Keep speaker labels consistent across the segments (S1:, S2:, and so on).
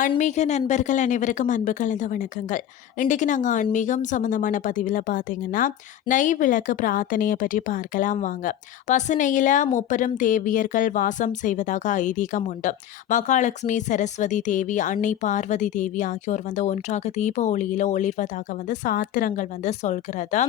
S1: ஆன்மீக நண்பர்கள் அனைவருக்கும் அன்பு கலந்த வணக்கங்கள். இன்றைக்கு நாங்கள் ஆன்மீகம் சம்மந்தமான பதிவில் பார்த்தீங்கன்னா நெய் விளக்கு பிரார்த்தனையை பற்றி பார்க்கலாம் வாங்க. பசுநெய்யில் முப்பெரும் தேவியர்கள் வாசம் செய்வதாக ஐதீகம் உண்டு. மகாலட்சுமி சரஸ்வதி தேவி அன்னை பார்வதி தேவி ஆகியோர் வந்து ஒன்றாக தீப ஒளியில் ஒளிர்வதாக வந்து சாத்திரங்கள் வந்து சொல்கிறது?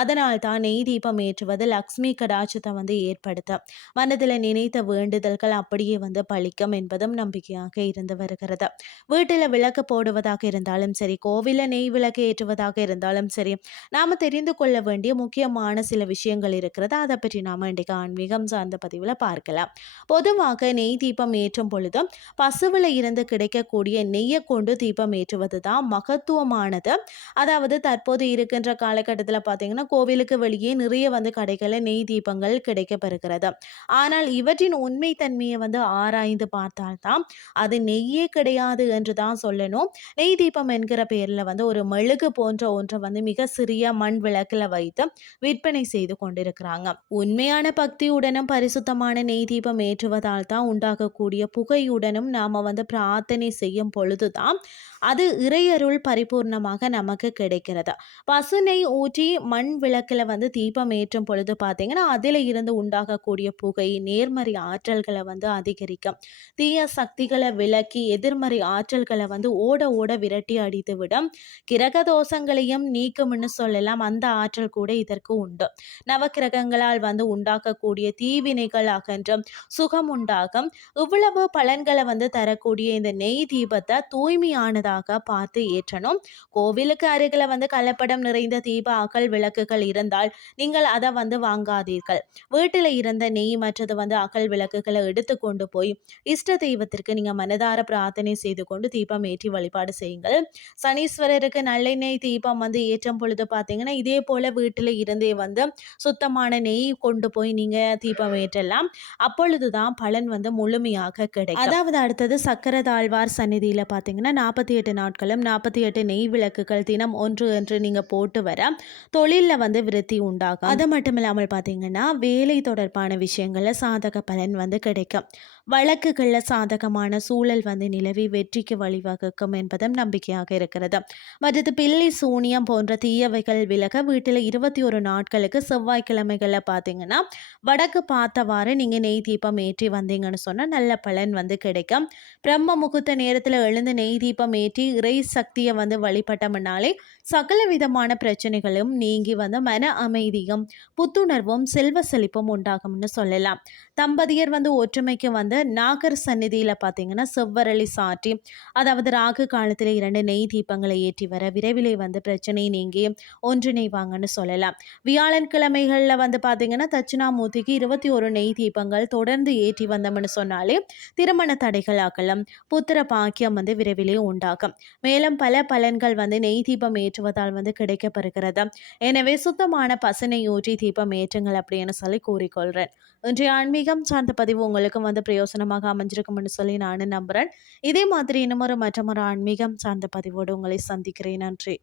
S1: அதனால் தான் நெய் தீபம் ஏற்றுவது லக்ஷ்மி கடாட்சத்தை வந்து ஏற்படுத்த மனதில் நினைத்த வேண்டுதல்கள் அப்படியே வந்து பழிக்கும் என்பதும் நம்பிக்கையாக இருந்து வருகிறது. வீட்டில் விளக்கு போடுவதாக இருந்தாலும் சரி கோவிலில் நெய் விளக்கு ஏற்றுவதாக இருந்தாலும் சரி நாம் தெரிந்து கொள்ள வேண்டிய முக்கியமான சில விஷயங்கள் இருக்கிறது. அதை பற்றி நாம் இன்றைக்கு ஆன்மீகம் சார்ந்த பதிவில் பார்க்கலாம். பொதுவாக நெய் தீபம் ஏற்றும் பொழுதும் பசுவில் இருந்து கிடைக்கக்கூடிய நெய்யை கொண்டு தீபம் ஏற்றுவது தான் மகத்துவமானது. அதாவது தற்போது இருக்கின்ற காலகட்டத்தில் பார்த்தீங்கன்னா கோவிலுக்கு வெளியே நிறைய வந்து கடைகளில் நெய் தீபங்கள் கிடைக்கப்பெறுகிறது. ஆனால் இவற்றின் உண்மை தன்மையை வந்து ஆராய்ந்து பார்த்தால்தான் அது நெய்யே கிடையாது கிடையாது என்று தான் சொல்லணும். நெய் தீபம் என்கிற பேரில் வந்து ஒரு மெழுகு போன்ற ஒன்றை வந்து மிக சிறிய மண் விளக்கில் வைத்து விற்பனை செய்து கொண்டிருக்கிறாங்க. உண்மையான பக்தியுடனும் பரிசுத்தமான நெய் தீபம் ஏற்றுவதால் தான் உண்டாகக்கூடிய புகையுடனும் நாம் வந்து பிரார்த்தனை செய்யும் பொழுதுதான் அது இறையருள் பரிபூர்ணமாக நமக்கு கிடைக்கிறது. பசு நெய் ஊற்றி மண் விளக்கில் வந்து தீபம் ஏற்றும் பொழுது பார்த்தீங்கன்னா அதில் இருந்து உண்டாகக்கூடிய புகை நேர்மறை ஆற்றல்களை வந்து அதிகரிக்கும். தீய சக்திகளை விலக்கி எதிர்மறை ஆற்றல்களை வந்து ஓட ஓட விரட்டி அடித்து விடும். கிரக தோஷங்களையும் நீக்கும்னு சொல்லலாம். அந்த ஆற்றல் கூட இதற்கு உண்டு. நவக்கிரகங்களால் வந்து உண்டாக்கக்கூடிய தீவினைகள் அகன்றும் சுகம் உண்டாகும். இவ்வளவு பலன்களை வந்து தரக்கூடிய இந்த நெய் தீபத்தை தூய்மையானதாக பார்த்து ஏற்றணும். கோவிலுக்கு அருகில் வந்து கலப்படம் நிறைந்த தீப அகல் விளக்குகள் இருந்தால் நீங்கள் அதை வந்து வாங்காதீர்கள். வீட்டில் இருந்த நெய் மற்றது வந்து அகல் விளக்குகளை எடுத்து கொண்டு போய் இஷ்ட தெய்வத்திற்கு நீங்கள் மனதார பிரார்த்தனை செய்து செய்து கொண்டு தீபம் ஏற்றி வழிபாடு செய்யுங்கள். சனீஸ்வரருக்கு நல்லெண்ணெய் தீபம் வந்து ஏற்றும் பொழுது பார்த்தீங்கன்னா இதே போல் வீட்டில் இருந்தே வந்து சுத்தமான நெய் கொண்டு போய் நீங்கள் தீபம் ஏற்றலாம். அப்பொழுது தான் பலன் வந்து முழுமையாக கிடைக்கும். அதாவது அடுத்தது சக்கர தாழ்வார் சந்நிதியில் பார்த்தீங்கன்னா நாற்பத்தி எட்டு நாட்களும் நாற்பத்தி எட்டு நெய் விளக்குகள் தினம் ஒன்று என்று நீங்கள் போட்டு வர தொழிலில் வந்து விருத்தி உண்டாகும். அது மட்டும் இல்லாமல் பார்த்தீங்கன்னா வேலை தொடர்பான விஷயங்களில் சாதக பலன் வந்து கிடைக்கும். வழக்குகளில் சாதகமான சூழல் வந்து நிலவி வெற்றிக்கு வழிவகுக்கும் என்பதும் நம்பிக்கையாக இருக்கிறது. மற்றது பிள்ளை சூனியம் போன்ற தீயவைகள் விலக வீட்டில் இருபத்தி ஒரு நாட்களுக்கு செவ்வாய்க்கிழமைகளில் பார்த்தீங்கன்னா வடக்கு பார்த்தவாறு நீங்கள் நெய் தீபம் ஏற்றி வந்தீங்கன்னு சொன்னால் நல்ல பலன் வந்து கிடைக்கும். பிரம்ம முகூர்த்த நேரத்தில் எழுந்து நெய் தீபம் ஏற்றி இறை சக்தியை வந்து வழிபட்டோம்னாலே சகல விதமான பிரச்சனைகளும் நீங்கி வந்து மன அமைதியும் புத்துணர்வும் செல்வ செழிப்பும் உண்டாகும்னு சொல்லலாம். தம்பதியர் வந்து ஒற்றுமைக்கு வந்து நாகர் சந்நிதியில் பார்த்தீங்கன்னா செவ்வரளி சாற்றி அதாவது ராகு காலத்தில் இரண்டு நெய் தீபங்களை ஏற்றி வர விரைவிலே வந்து பிரச்சனை நீங்கி ஒன்றிணைவாங்கன்னு சொல்லலாம். வியாழன் கிழமைகளில் வந்து பார்த்தீங்கன்னா தட்சிணாமூர்த்திக்கு இருபத்தி ஒரு நெய் தீபங்கள் தொடர்ந்து ஏற்றி வந்தோம்னு சொன்னாலே திருமண தடைகள் அகலம் புத்திர பாக்கியம் வந்து விரைவிலே உண்டாகும். மேலும் பல பலன்கள் வந்து நெய் தீபம் ஏற்றுவதால் வந்து கிடைக்கப்படுகிறது எனவே சுத்தமான பசனை ஊற்றி தீபம் ஏற்றுங்கள் அப்படின்னு சொல்லி கூறிக்கொள்கிறேன் இன்றைய ஆன்மீகம் சார்ந்த பதிவு உங்களுக்கும் வந்து பிரயோசனமாக அமைஞ்சிருக்கும்னு சொல்லி நான் நம்புகிறேன் இதே மாதிரி இன்னமொரு ஒரு ஆன்மீகம் சார்ந்த பதிவோடு உங்களை சந்திக்கிறேன். நன்றி.